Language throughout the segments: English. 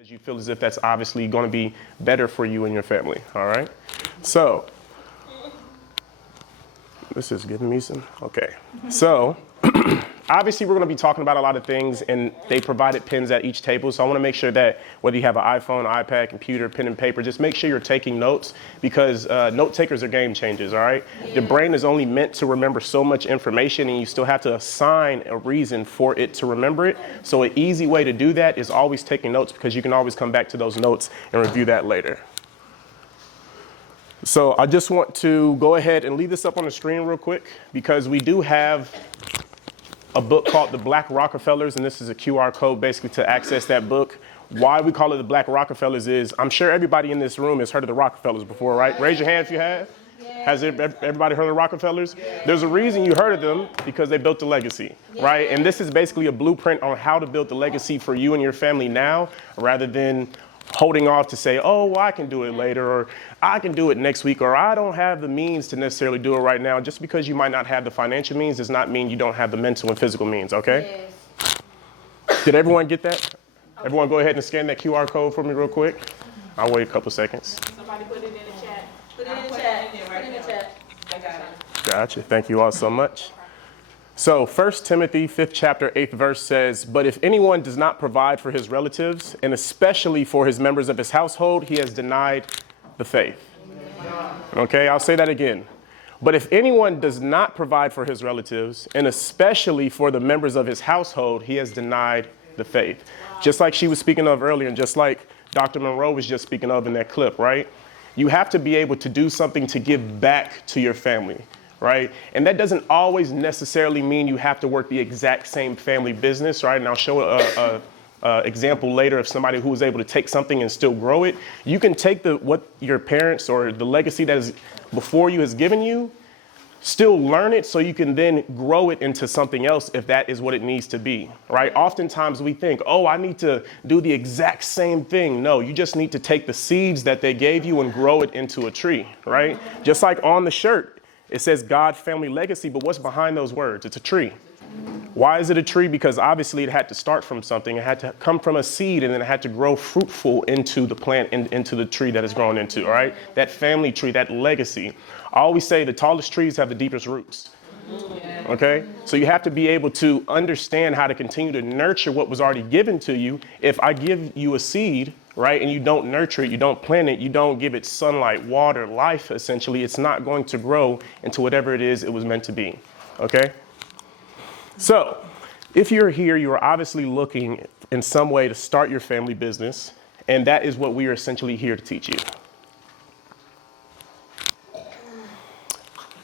Because you feel as if that's obviously going to be better for you and your family. All right. So this is giving me some. OK, so obviously we're going to be talking about a lot of things, and they provided pens at each table. So I want to make sure that whether you have an iPhone, iPad, computer, pen and paper, just make sure you're taking notes, because note takers are game changers. All right. Yeah. Your brain is only meant to remember so much information, and you still have to assign a reason for it to remember it. So an easy way to do that is always taking notes, because you can always come back to those notes and review that later. So I just want to go ahead and leave this up on the screen real quick, because we do have a book called The Black Rockefellers, and this is a QR code basically to access that book. Why we call it The Black Rockefellers is, I'm sure everybody in this room has heard of the Rockefellers before, right? Raise your hand if you have. Has everybody heard of the Rockefellers? There's a reason you heard of them, because they built a legacy, right? And this is basically a blueprint on how to build the legacy for you and your family now, rather than holding off to say, oh, well, I can do it later, or I can do it next week, or I don't have the means to necessarily do it right now. Just because you might not have the financial means does not mean you don't have the mental and physical means, okay? Yes. Did everyone get that? Okay. Everyone go ahead and scan that QR code for me real quick. I'll wait a couple seconds. Somebody put it in the chat. Put it in the chat. Put it in the chat. I got it. Gotcha. Thank you all so much. So 1 Timothy 5th chapter 8th verse says, but if anyone does not provide for his relatives, and especially for his members of his household, he has denied the faith. Okay, I'll say that again. But if anyone does not provide for his relatives, and especially for the members of his household, he has denied the faith. Just like she was speaking of earlier, and just like Dr. Monroe was just speaking of in that clip, right? You have to be able to do something to give back to your family. Right? And that doesn't always necessarily mean you have to work the exact same family business, right? And I'll show a example later of somebody who was able to take something and still grow it. You can take what your parents or the legacy that is before you has given you, still learn it so you can then grow it into something else if that is what it needs to be, right? Oftentimes we think, oh, I need to do the exact same thing. No, you just need to take the seeds that they gave you and grow it into a tree, right? Just like on the shirt. It says God, family, legacy, but what's behind those words? It's a tree. Why is it a tree? Because obviously it had to start from something. It had to come from a seed, and then it had to grow fruitful into the plant and into the tree that it's grown into, all right? That family tree, that legacy. I always say the tallest trees have the deepest roots. Okay? So you have to be able to understand how to continue to nurture what was already given to you. If I give you a seed, right, and you don't nurture it, you don't plant it, you don't give it sunlight, water, life, essentially, it's not going to grow into whatever it is it was meant to be. Okay? So if you're here, you are obviously looking in some way to start your family business, and that is what we are essentially here to teach you.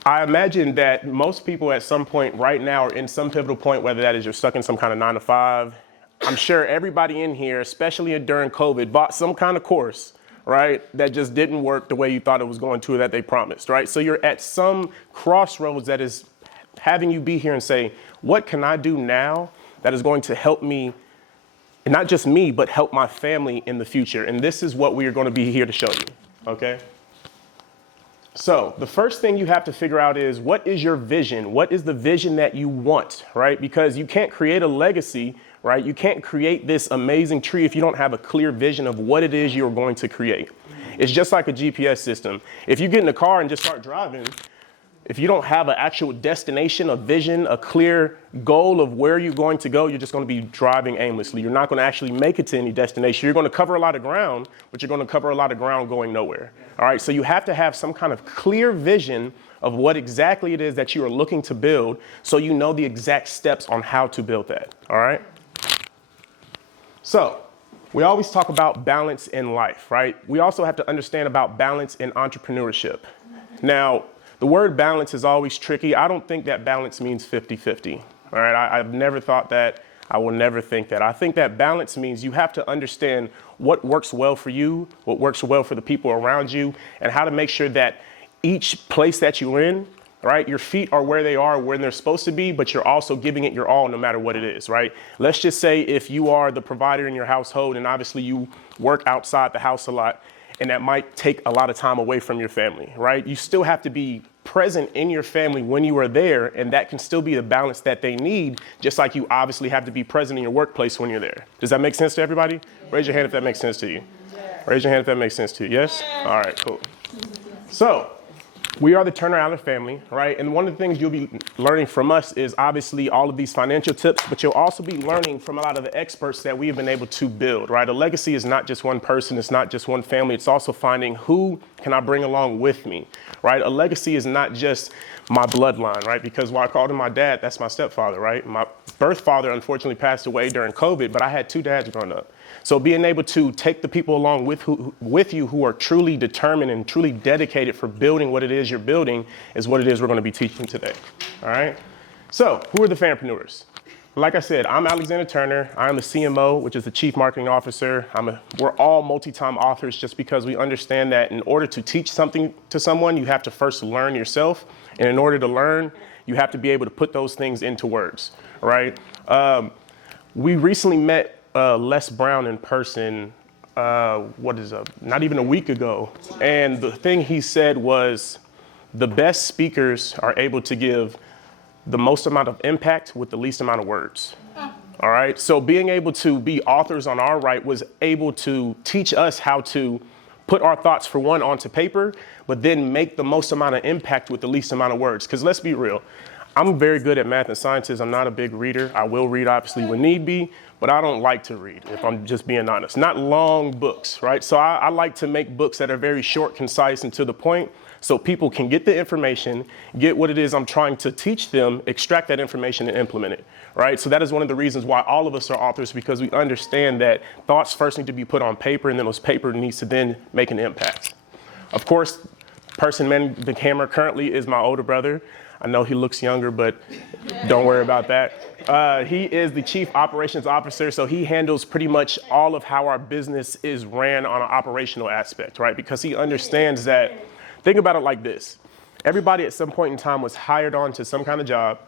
I imagine that most people at some point right now are in some pivotal point, whether that is you're stuck in some kind of 9-to-5. I'm sure everybody in here, especially during COVID, bought some kind of course, right, that just didn't work the way you thought it was going to, or that they promised, right? So you're at some crossroads that is having you be here and say, what can I do now that is going to help me, and not just me, but help my family in the future? And this is what we are going to be here to show you, okay? So the first thing you have to figure out is, what is your vision? What is the vision that you want, right? Because you can't create a legacy, right? You can't create this amazing tree if you don't have a clear vision of what it is you're going to create. It's just like a GPS system. If you get in a car and just start driving, if you don't have an actual destination, a vision, a clear goal of where you're going to go, you're just going to be driving aimlessly. You're not going to actually make it to any destination. You're going to cover a lot of ground, but you're going to cover a lot of ground going nowhere. All right. So you have to have some kind of clear vision of what exactly it is that you are looking to build, so you know the exact steps on how to build that. All right. So we always talk about balance in life, right? We also have to understand about balance in entrepreneurship. Now, the word balance is always tricky. I don't think that balance means 50-50. All right. I've never thought that. I will never think that. I think that balance means you have to understand what works well for you, what works well for the people around you, and how to make sure that each place that you're in, right, your feet are where they are, where they're supposed to be, but you're also giving it your all no matter what it is, right? Let's just say if you are the provider in your household, and obviously you work outside the house a lot, and that might take a lot of time away from your family, right? You still have to be present in your family when you are there, and that can still be the balance that they need, just like you obviously have to be present in your workplace when you're there. Does that make sense to everybody? Raise your hand if that makes sense to you. Raise your hand if that makes sense to you. Yes? All right, cool. So, we are the Turner Allen family, right? And one of the things you'll be learning from us is obviously all of these financial tips, but you'll also be learning from a lot of the experts that we have been able to build, right? A legacy is not just one person, it's not just one family, it's also finding who can I bring along with me, right? A legacy is not just my bloodline, right? Because while I called him my dad, that's my stepfather, right? My birth father unfortunately passed away during COVID, but I had 2 dads growing up. So being able to take the people along with you who are truly determined and truly dedicated for building what it is you're building is what it is we're going to be teaching today. All right. So who are the Fampreneurs? Like I said, I'm Alexander Turner. I'm the CMO, which is the Chief Marketing Officer. We're all multi-time authors just because we understand that in order to teach something to someone, you have to first learn yourself. And in order to learn, you have to be able to put those things into words. All right. We recently met Les Brown in person, not even a week ago. And the thing he said was the best speakers are able to give the most amount of impact with the least amount of words. All right. So being able to be authors on our right was able to teach us how to put our thoughts, for one, onto paper, but then make the most amount of impact with the least amount of words. Because let's be real. I'm very good at math and sciences. I'm not a big reader. I will read, obviously, when need be, but I don't like to read, if I'm just being honest. Not long books, right? So I like to make books that are very short, concise, and to the point, so people can get the information, get what it is I'm trying to teach them, extract that information, and implement it, right? So that is one of the reasons why all of us are authors, because we understand that thoughts first need to be put on paper, and then those paper needs to then make an impact. Of course, person manning the camera currently is my older brother. I know he looks younger, but don't worry about that. He is the Chief Operations Officer, so he handles pretty much all of how our business is ran on an operational aspect, right? Because he understands that, think about it like this. Everybody at some point in time was hired on to some kind of job,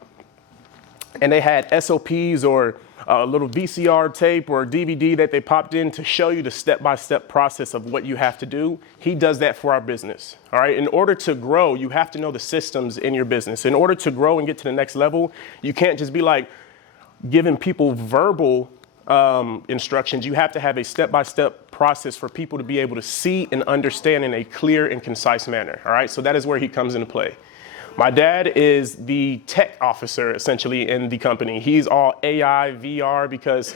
and they had SOPs or a little VCR tape or DVD that they popped in to show you the step-by-step process of what you have to do. He does that for our business, all right? In order to grow, you have to know the systems in your business. In order to grow and get to the next level, you can't just be like giving people verbal instructions. You have to have a step-by-step process for people to be able to see and understand in a clear and concise manner, all right? So that is where he comes into play. My dad is the tech officer, essentially, in the company. He's all AI, VR, because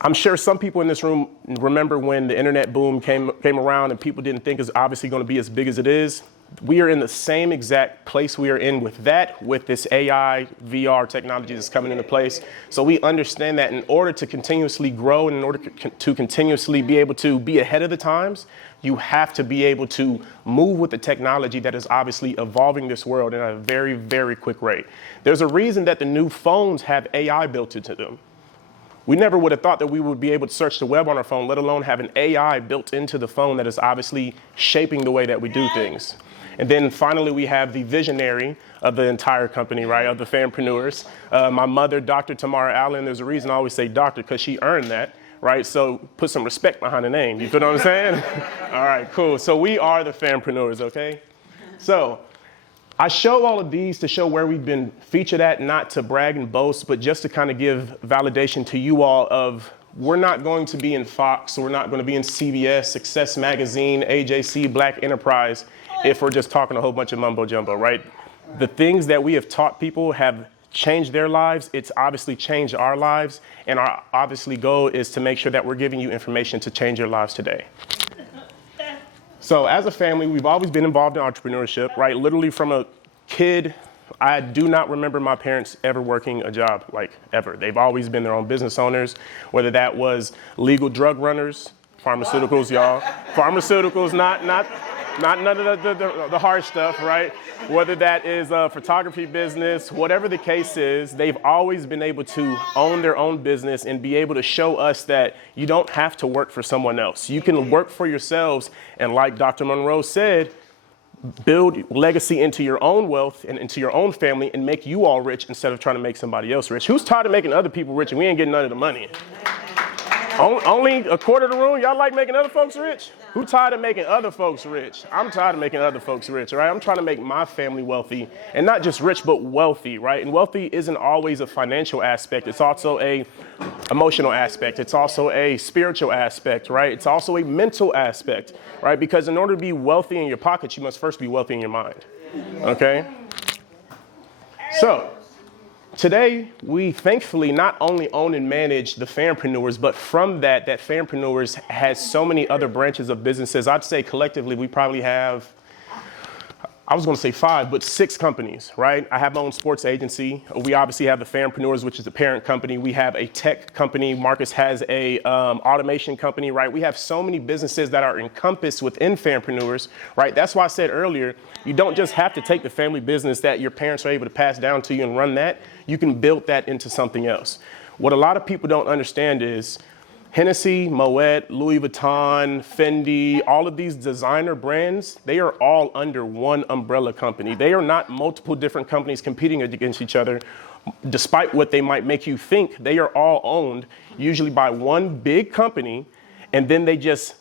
I'm sure some people in this room remember when the internet boom came around and people didn't think it was obviously going to be as big as it is. We are in the same exact place we are in with that, with this AI, VR technology that's coming into place. So we understand that in order to continuously grow and in order to continuously be able to be ahead of the times, you have to be able to move with the technology that is obviously evolving this world at a very, very quick rate. There's a reason that the new phones have AI built into them. We never would have thought that we would be able to search the web on our phone, let alone have an AI built into the phone that is obviously shaping the way that we do things. And then finally, we have the visionary of the entire company, right, of the Fampreneurs. My mother, Dr. Tamara Allen, there's a reason I always say doctor, because she earned that, right? So put some respect behind the name. You feel what I'm saying? All right, cool. So we are the Fampreneurs, okay? So I show all of these to show where we've been featured at, not to brag and boast, but just to kind of give validation to you all of we're not going to be in Fox, we're not going to be in CBS, Success Magazine, AJC, Black Enterprise, if we're just talking a whole bunch of mumbo jumbo, right? The things that we have taught people have changed their lives. It's obviously changed our lives. And our obviously goal is to make sure that we're giving you information to change your lives today. So as a family, we've always been involved in entrepreneurship, right? Literally from a kid, I do not remember my parents ever working a job, like ever. They've always been their own business owners, whether that was legal drug runners, pharmaceuticals, y'all. Pharmaceuticals, not none of the hard stuff, right? Whether that is a photography business, whatever the case is, they've always been able to own their own business and be able to show us that you don't have to work for someone else. You can work for yourselves, and like Dr. Monroe said, build legacy into your own wealth and into your own family and make you all rich instead of trying to make somebody else rich. Who's tired of making other people rich and we ain't getting none of the money? Only a quarter of the room, y'all like making other folks rich? Who tired of making other folks rich? I'm tired of making other folks rich, right? I'm trying to make my family wealthy, and not just rich, but wealthy, right? And wealthy isn't always a financial aspect. It's also a emotional aspect. It's also a spiritual aspect, right? It's also a mental aspect, right? Because in order to be wealthy in your pockets, you must first be wealthy in your mind, okay? So, today, we thankfully not only own and manage the Fampreneurs, but from that Fampreneurs has so many other branches of businesses. I'd say collectively we probably have, I was going to say 5, but 6 companies, right? I have my own sports agency. We obviously have the Fampreneurs, which is the parent company. We have a tech company. Markus has a automation company, right? We have so many businesses that are encompassed within Fampreneurs, right? That's why I said earlier, you don't just have to take the family business that your parents are able to pass down to you and run that. You can build that into something else. What a lot of people don't understand is Hennessy, Moet, Louis Vuitton, Fendi, all of these designer brands, they are all under one umbrella company. They are not multiple different companies competing against each other. Despite what they might make you think, they are all owned usually by one big company, and then they just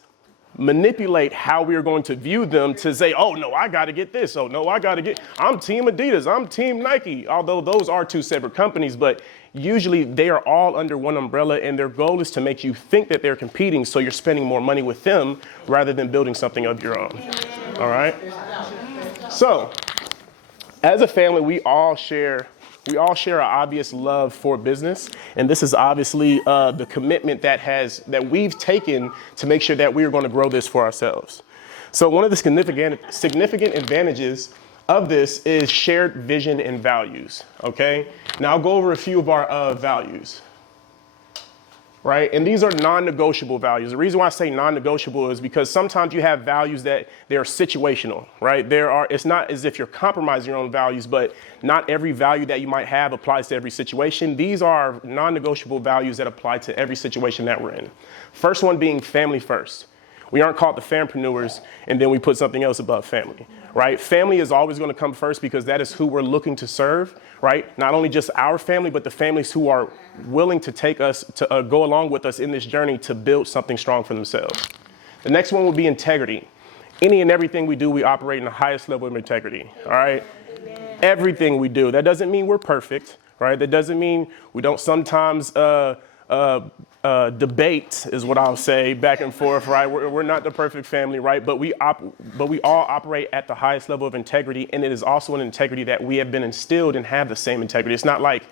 manipulate how we are going to view them to say, oh, no, I got to get this. Oh, no, I'm Team Adidas. I'm Team Nike. Although those are 2 separate companies, but usually they are all under one umbrella, and their goal is to make you think that they're competing, so you're spending more money with them rather than building something of your own. All right? So, as a family, we all share an obvious love for business, and this is obviously the commitment that we've taken to make sure that we are going to grow this for ourselves. So one of the significant advantages of this is shared vision and values, okay? Now I'll go over a few of our values, right? And these are non-negotiable values. The reason why I say non-negotiable is because sometimes you have values that they're situational, right? It's not as if you're compromising your own values, but not every value that you might have applies to every situation. These are non-negotiable values that apply to every situation that we're in. First one being family first. We aren't called the Fampreneurs and then we put something else above family, right? Family is always going to come first because that is who we're looking to serve, right? Not only just our family, but the families who are willing to take us, to go along with us in this journey to build something strong for themselves. The next one will be integrity. Any and everything we do, we operate in the highest level of integrity, all right? Amen. Everything we do. That doesn't mean we're perfect, right? That doesn't mean we don't sometimes debate is what I'll say back and forth, right? We're not the perfect family, right? But we all operate at the highest level of integrity, and it is also an integrity that we have been instilled and have the same integrity. It's not like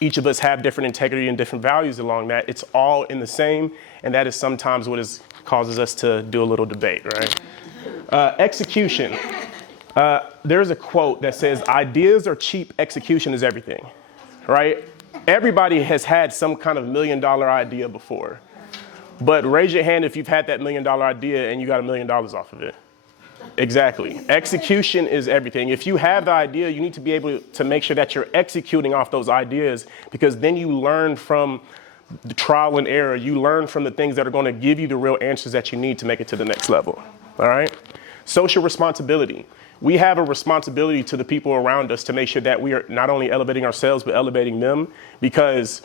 each of us have different integrity and different values along that. It's all in the same, and that is sometimes what causes us to do a little debate, right? Execution. There's a quote that says, "Ideas are cheap, execution is everything," right? Everybody has had some kind of $1 million idea before, but raise your hand if you've had that $1 million idea and you got $1 million off of it. Exactly. Execution is everything. If you have the idea, you need to be able to make sure that you're executing off those ideas, because then you learn from the trial and error. You learn from the things that are going to give you the real answers that you need to make it to the next level. All right. Social responsibility. We have a responsibility to the people around us to make sure that we are not only elevating ourselves, but elevating them, because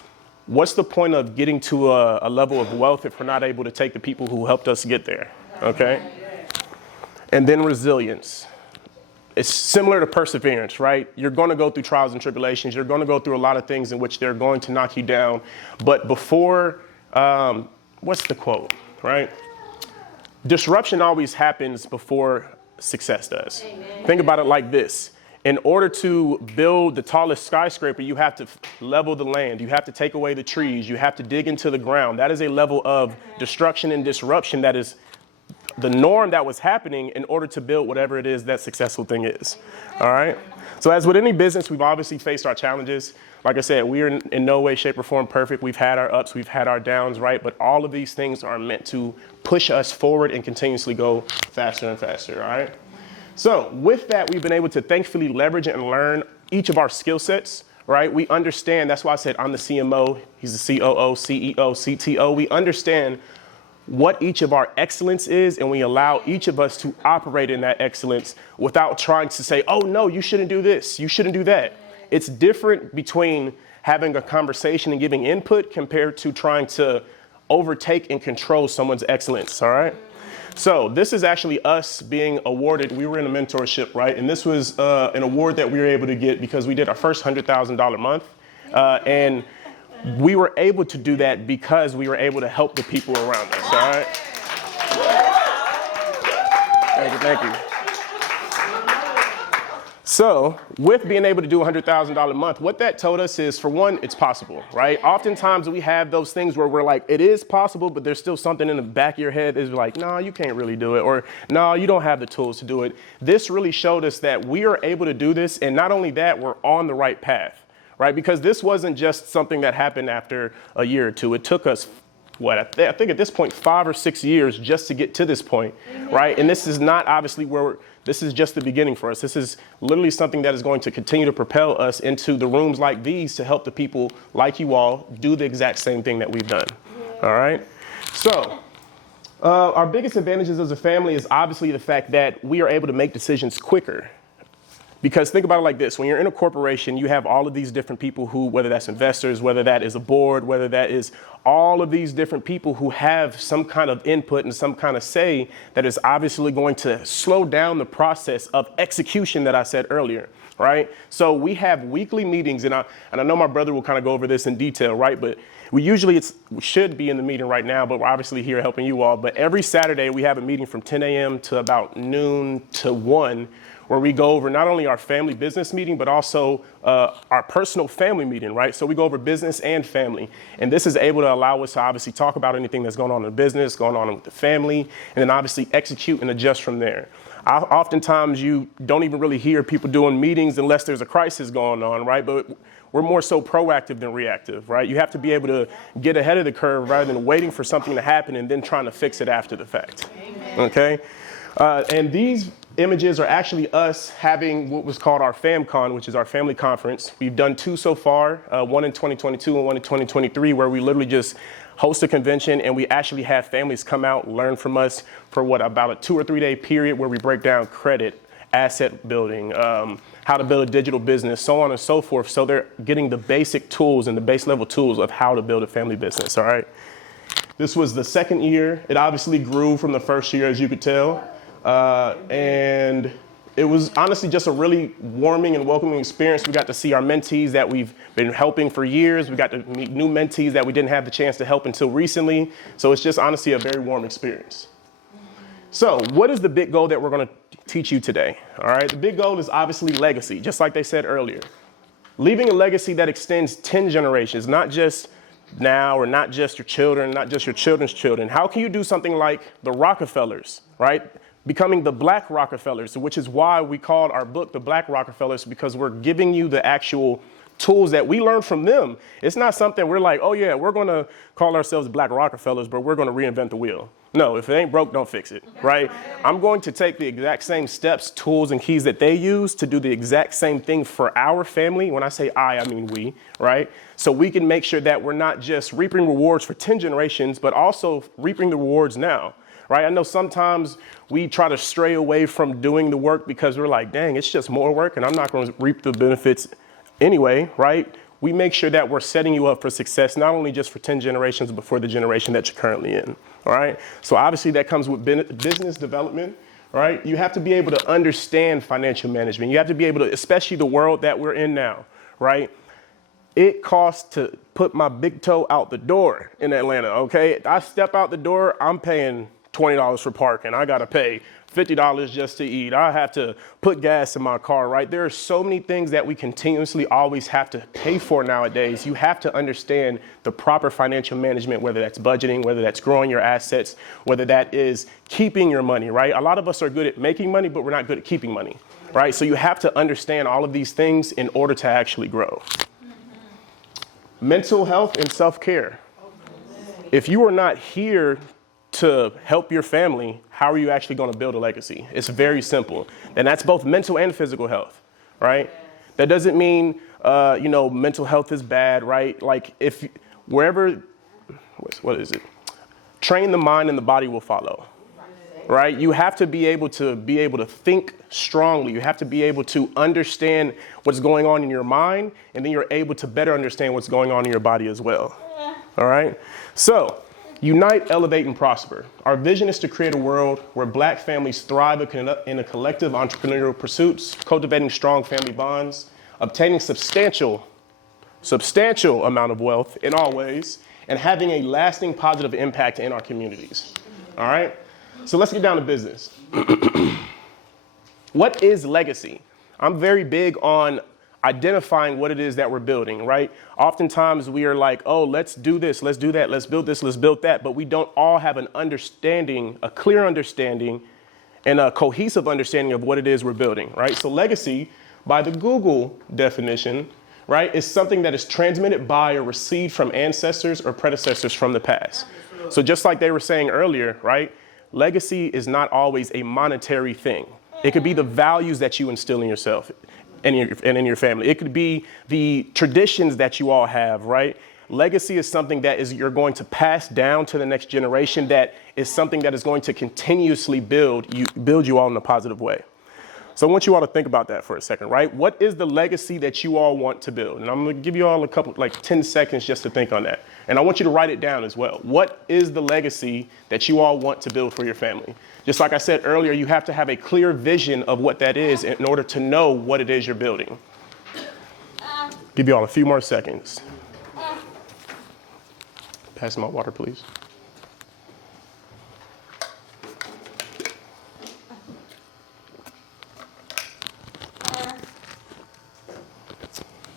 what's the point of getting to a level of wealth if we're not able to take the people who helped us get there? Okay. And then resilience. It's similar to perseverance, right? You're going to go through trials and tribulations. You're going to go through a lot of things in which they're going to knock you down. But before, what's the quote, right? Disruption always happens before success does. Amen. Think about it like this. In order to build the tallest skyscraper, you have to level the land. You have to take away the trees. You have to dig into the ground. That is a level of destruction and disruption that is the norm that was happening in order to build whatever it is that successful thing is. All right. So as with any business, we've obviously faced our challenges. Like I said, we are in no way, shape, or form perfect. We've had our ups, we've had our downs, right? But all of these things are meant to push us forward and continuously go faster and faster, all right? So with that, we've been able to thankfully leverage and learn each of our skill sets, right? We understand, that's why I said I'm the CMO, he's the COO, CEO, CTO. We understand what each of our excellence is, and we allow each of us to operate in that excellence without trying to say, oh no, you shouldn't do this, you shouldn't do that. It's different between having a conversation and giving input compared to trying to overtake and control someone's excellence, all right? So this is actually us being awarded. We were in a mentorship, right? And this was an award that we were able to get because we did our first $100,000 month. And we were able to do that because we were able to help the people around us, all right? Thank you. So with being able to do $100,000 a month, what that told us is, for one, it's possible, right? Oftentimes we have those things where we're like, it is possible, but there's still something in the back of your head that's like, no, you can't really do it. Or no, you don't have the tools to do it. This really showed us that we are able to do this. And not only that, we're on the right path, right? Because this wasn't just something that happened after a year or two. It took us I think at this point, 5 or 6 years just to get to this point, right? And this is not obviously this is just the beginning for us. This is literally something that is going to continue to propel us into the rooms like these to help the people like you all do the exact same thing that we've done, all right? So our biggest advantages as a family is obviously the fact that we are able to make decisions quicker. Because think about it like this, when you're in a corporation, you have all of these different people who, whether that's investors, whether that is a board, whether that is all of these different people who have some kind of input and some kind of say that is obviously going to slow down the process of execution that I said earlier, right? So we have weekly meetings, and I know my brother will kind of go over this in detail, right? But we should be in the meeting right now, but we're obviously here helping you all. But every Saturday we have a meeting from 10 a.m. to about noon to 1, where we go over not only our family business meeting, but also our personal family meeting, right? So we go over business and family. And this is able to allow us to obviously talk about anything that's going on in the business, going on with the family, and then obviously execute and adjust from there. Oftentimes you don't even really hear people doing meetings unless there's a crisis going on, right? But we're more so proactive than reactive, right? You have to be able to get ahead of the curve rather than waiting for something to happen and then trying to fix it after the fact, okay? And these images are actually us having what was called our FamCon, which is our family conference. We've done 2 so far, one in 2022 and one in 2023, where we literally just host a convention and we actually have families come out, learn from us for about a 2 or 3 day period where we break down credit, asset building, how to build a digital business, so on and so forth. So they're getting the basic tools and the base level tools of how to build a family business, all right? This was the second year. It obviously grew from the first year, as you could tell. And it was honestly just a really warming and welcoming experience. We got to see our mentees that we've been helping for years. We got to meet new mentees that we didn't have the chance to help until recently. So it's just honestly a very warm experience. So what is the big goal that we're going to teach you today? All right. The big goal is obviously legacy, just like they said earlier. Leaving a legacy that extends 10 generations, not just now or not just your children, not just your children's children. How can you do something like the Rockefellers, right? Becoming the Black Rockefellers, which is why we called our book The Black Rockefellers, because we're giving you the actual tools that we learned from them. It's not something we're like, oh yeah, we're going to call ourselves Black Rockefellers, but we're going to reinvent the wheel. No, if it ain't broke, don't fix it, right? I'm going to take the exact same steps, tools, and keys that they use to do the exact same thing for our family. When I say I mean we, right? So we can make sure that we're not just reaping rewards for 10 generations, but also reaping the rewards now. Right? I know sometimes we try to stray away from doing the work because we're like, dang, it's just more work and I'm not going to reap the benefits anyway, right? We make sure that we're setting you up for success, not only just for 10 generations, but for the generation that you're currently in, all right? So obviously that comes with business development, right? You have to be able to understand financial management. You have to be able to, especially the world that we're in now, right? It costs to put my big toe out the door in Atlanta, okay? I step out the door, I'm paying $20 for parking. I got to pay $50 just to eat. I have to put gas in my car, right? There are so many things that we continuously always have to pay for nowadays. You have to understand the proper financial management, whether that's budgeting, whether that's growing your assets, whether that is keeping your money, right? A lot of us are good at making money, but we're not good at keeping money, right? So you have to understand all of these things in order to actually grow. Mental health and self-care. If you are not here to help your family, how are you actually going to build a legacy? It's very simple. And that's both mental and physical health, right? That doesn't mean, mental health is bad, right? Like if wherever, what is it? Train the mind and the body will follow, right? You have to be able to think strongly. You have to be able to understand what's going on in your mind, and then you're able to better understand what's going on in your body as well. All right. So Unite, elevate, and prosper. Our vision is to create a world where Black families thrive in a collective entrepreneurial pursuits, cultivating strong family bonds, obtaining substantial amount of wealth in all ways, and having a lasting positive impact in our communities. All right? So let's get down to business. What is legacy? I'm very big on identifying what it is that we're building, right? Oftentimes we are like, oh, let's do this, let's do that, let's build this, let's build that, but we don't all have an understanding, a clear understanding, and a cohesive understanding of what it is we're building, right? So legacy, by the Google definition, right, is something that is transmitted by or received from ancestors or predecessors from the past. So just like they were saying earlier, right, legacy is not always a monetary thing. It could be the values that you instill in yourself and in your family. It could be the traditions that you all have, right? Legacy is something that you're going to pass down to the next generation, that is something that is going to continuously build you all in a positive way. So I want you all to think about that for a second, right? What is the legacy that you all want to build? And I'm going to give you all a couple, like 10 seconds just to think on that. And I want you to write it down as well. What is the legacy that you all want to build for your family? Just like I said earlier, you have to have a clear vision of what that is in order to know what it is you're building. Give you all a few more seconds. Pass my water, please.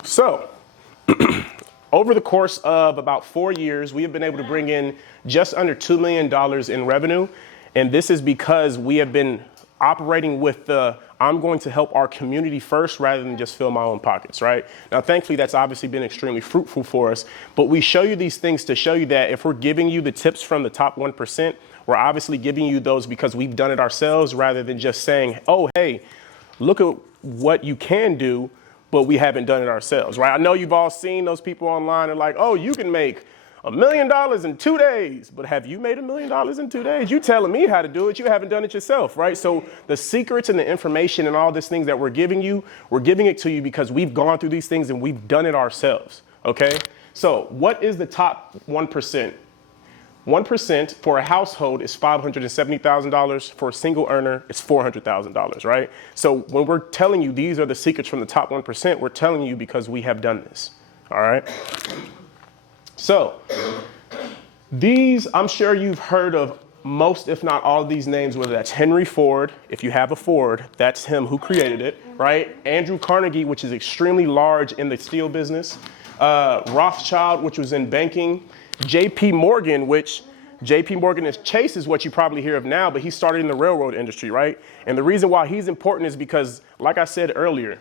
So, over the course of about 4 years, we have been able to bring in just under $2 million in revenue. And this is because we have been operating with I'm going to help our community first rather than just fill my own pockets, right? Now, thankfully, that's obviously been extremely fruitful for us. But we show you these things to show you that if we're giving you the tips from the top 1%, we're obviously giving you those because we've done it ourselves rather than just saying, oh, hey, look at what you can do, but we haven't done it ourselves, right? I know you've all seen those people online and like, oh, you can make $1 million in 2 days, but have you made $1 million in 2 days? You telling me how to do it, you haven't done it yourself, right? So the secrets and the information and all these things that we're giving you, we're giving it to you because we've gone through these things and we've done it ourselves, okay? So what is the top 1%? 1% for a household is $570,000. For a single earner, it's $400,000, right? So when we're telling you these are the secrets from the top 1%, we're telling you because we have done this, all right? So these, I'm sure you've heard of most, if not all of these names, whether that's Henry Ford. If you have a Ford, that's him who created it, right? Andrew Carnegie, which is extremely large in the steel business. Rothschild, which was in banking. J.P. Morgan, which J.P. Morgan is Chase is what you probably hear of now, but he started in the railroad industry, right? And the reason why he's important is because, like I said earlier,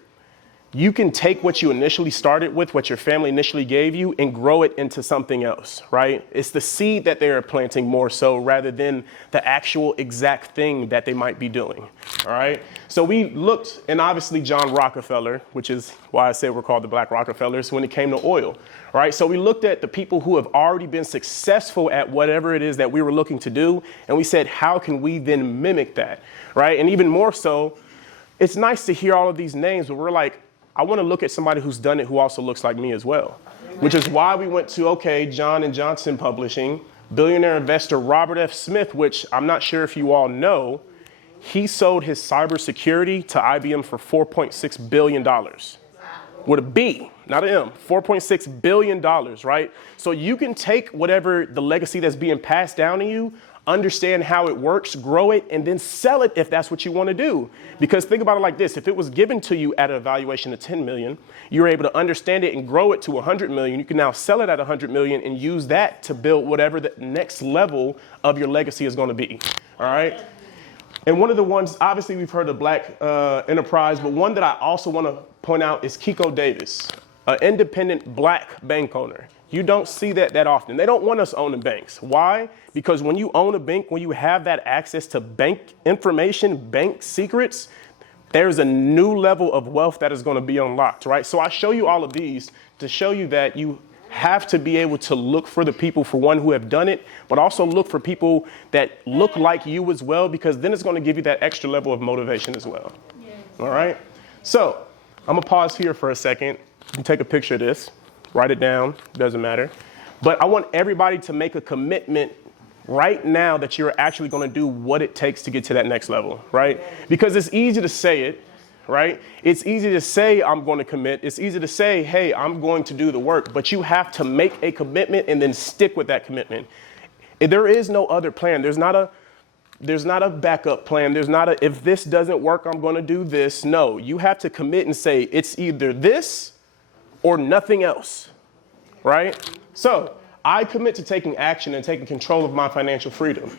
you can take what you initially started with, what your family initially gave you, and grow it into something else, right? It's the seed that they are planting more so rather than the actual exact thing that they might be doing, all right? So we looked, and obviously John Rockefeller, which is why I said we're called the Black Rockefellers, when it came to oil, right? So we looked at the people who have already been successful at whatever it is that we were looking to do, and we said, how can we then mimic that, right? And even more so, it's nice to hear all of these names, but we're like, I want to look at somebody who's done it who also looks like me as well, which is why we went to, John & Johnson Publishing, billionaire investor Robert F. Smith, which I'm not sure if you all know, he sold his cybersecurity to IBM for $4.6 billion. With a B, not an M, $4.6 billion, right? So you can take whatever the legacy that's being passed down to you, understand how it works, grow it, and then sell it if that's what you want to do. Because think about it like this. If it was given to you at a valuation of 10 million, you're able to understand it and grow it to 100 million. You can now sell it at 100 million and use that to build whatever the next level of your legacy is going to be. All right. And one of the ones, obviously we've heard of Black Enterprise, but one that I also want to point out is Kiko Davis, an independent Black bank owner. You don't see that often. They don't want us owning banks. Why? Because when you own a bank, when you have that access to bank information, bank secrets, there's a new level of wealth that is going to be unlocked, right? So I show you all of these to show you that you have to be able to look for the people, for one, who have done it, but also look for people that look like you as well, because then it's going to give you that extra level of motivation as well. Yes. All right? So I'm going to pause here for a second and take a picture of this. Write it down, doesn't matter. But I want everybody to make a commitment right now that you're actually going to do what it takes to get to that next level, right? Because it's easy to say it, right? It's easy to say, I'm going to commit. It's easy to say, hey, I'm going to do the work, but you have to make a commitment and then stick with that commitment. There is no other plan. There's not a backup plan. There's not a, if this doesn't work, I'm going to do this. No, you have to commit and say it's either this or nothing else, right? So I commit to taking action and taking control of my financial freedom.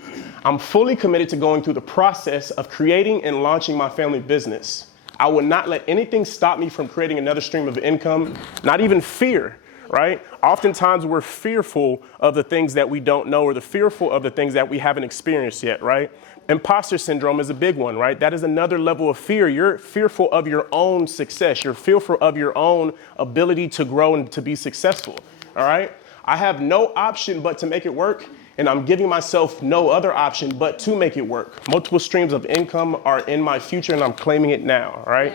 I'm fully committed to going through the process of creating and launching my family business. I will not let anything stop me from creating another stream of income, not even fear, right? Oftentimes we're fearful of the things that we don't know or the fearful of the things that we haven't experienced yet, right? Imposter syndrome is a big one, right? That is another level of fear. You're fearful of your own success. You're fearful of your own ability to grow and to be successful, all right? I have no option but to make it work, and I'm giving myself no other option but to make it work. Multiple streams of income are in my future, and I'm claiming it now, all right?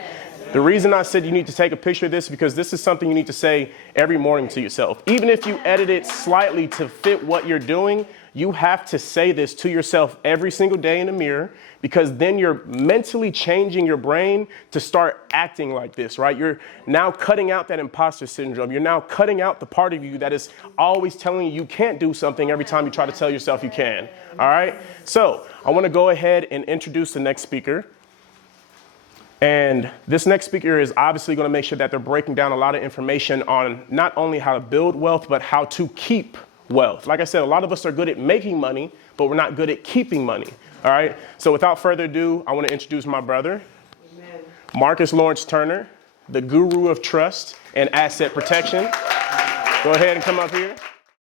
The reason I said you need to take a picture of this because this is something you need to say every morning to yourself. Even if you edit it slightly to fit what you're doing, you have to say this to yourself every single day in the mirror, because then you're mentally changing your brain to start acting like this, right? You're now cutting out that imposter syndrome. You're now cutting out the part of you that is always telling you you can't do something every time you try to tell yourself you can, all right? So I want to go ahead and introduce the next speaker. And this next speaker is obviously going to make sure that they're breaking down a lot of information on not only how to build wealth, but how to keep wealth. Like I said, a lot of us are good at making money, but we're not good at keeping money. All right. So without further ado, I want to introduce my brother, Markus Lawrence Turner, the guru of trust and asset protection. Go ahead and come up here.